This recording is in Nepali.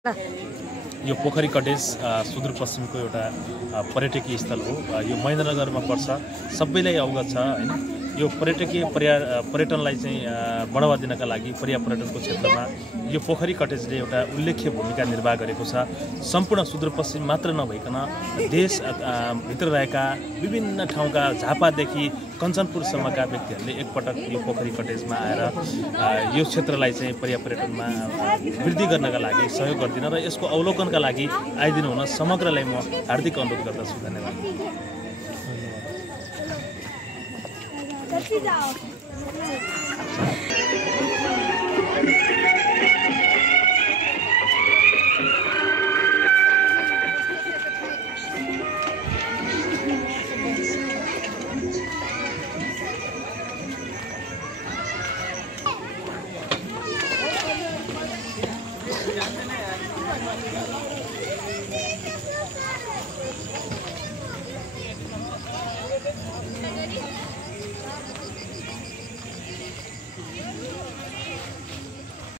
यो पोखरी कटेज सुदूरपश्चिमको एउटा पर्यटकीय स्थल हो। यो महेन्द्रनगरमा पर्छ, सबैलाई अवगत छ हैन। यो पर्यटकीय पर्यटनलाई चाहिँ बढावा दिनका लागि पर्यटनको क्षेत्रमा यो पोखरी कटेजले एउटा उल्लेख्य भूमिका निर्वाह गरेको छ। सम्पूर्ण सुदूरपश्चिम मात्र नभइकन देश भित्र रहेका विभिन्न ठाउँका झापादेखि कञ्चनपुरसम्मका व्यक्तिहरूले एकपटक यो पोखरी कटेजमा आएर यो क्षेत्रलाई चाहिँ पर्यटनमा वृद्धि गर्नका लागि सहयोग गर्दिन र यसको अवलोकनका लागि आइदिनु हुन समग्रलाई म हार्दिक अनुरोध गर्दछु। धन्यवाद।